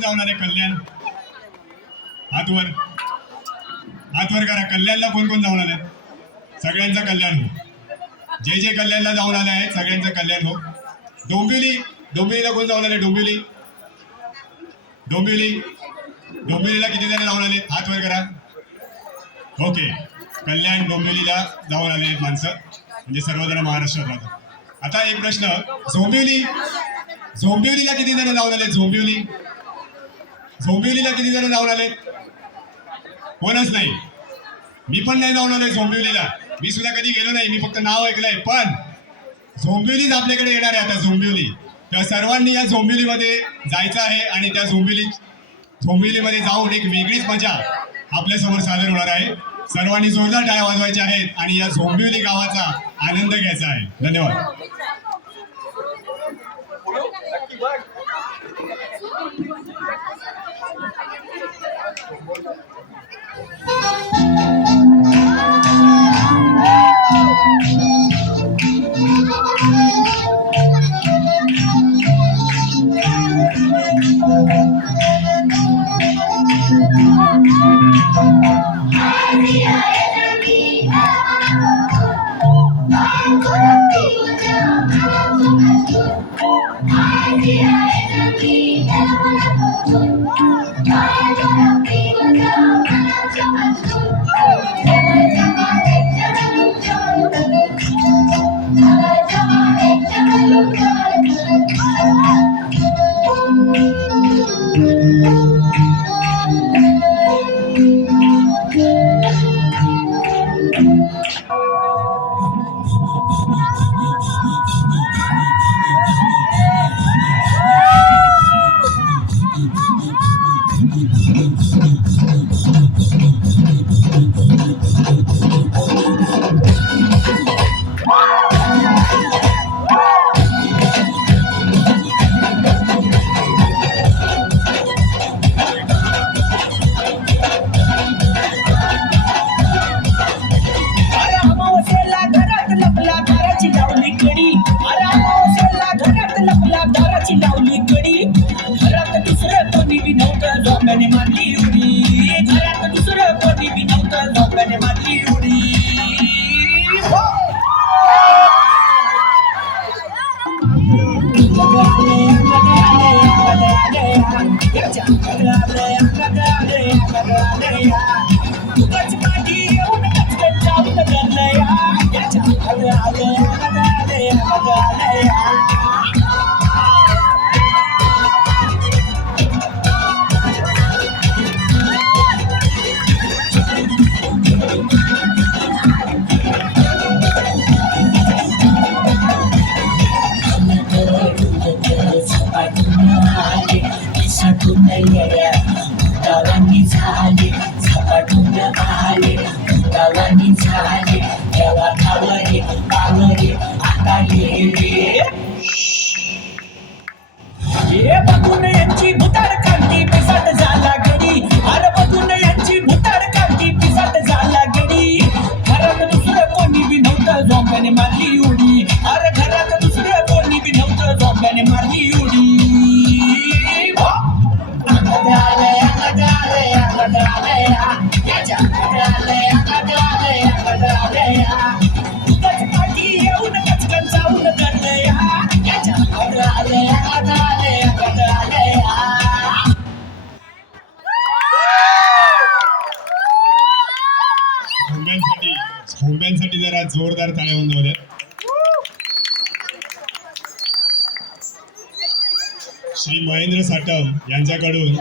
कोण जाऊन आले? कल्याण, हात वर, हात वर करा. कल्याणला कोण कोण जाऊन आले? सगळ्यांचं कल्याण हो. जे जे कल्याणला जाऊन आले आहेत सगळ्यांचं कल्याण हो. डोंबिवली, डोंबिवलीला कोण जाऊन आले? डोंबिवली, डोंबिवली, डोंबिवलीला किती जण जाऊन आले? हात वर करा. ओके, कल्याण डोंबिवलीला जाऊन आले माणसं, म्हणजे सर्वजण महाराष्ट्रात राहतात. आता एक प्रश्न, झोंबिवली, झोंबिवलीला किती जण जाऊन आले? झोंबिवली, झोंबिवलीला किती जण जाऊन आले? कोणच नाही. मी पण नाही जाऊन आलोय झोंबिवलीला, मी सुद्धा कधी गेलो नाही, मी फक्त नाव ऐकलंय. पण झोंबिवलीच आपल्याकडे येणार आहे आता, झोंबिवली. तर सर्वांनी या झोंबिवलीमध्ये जायचं आहे आणि त्या झोंबिवलीमध्ये जाऊन एक वेगळीच मजा आपल्यासमोर सादर होणार आहे. सर्वांनी जोरदार टाळ्या वाजवायच्या आहेत आणि या झोंबिवली गावाचा आनंद घ्यायचा आहे. धन्यवाद. झोंब्यांसाठी जरा जोरदार टाळ्या होऊन जाऊ द्या. श्री महेंद्र साटम यांच्याकडून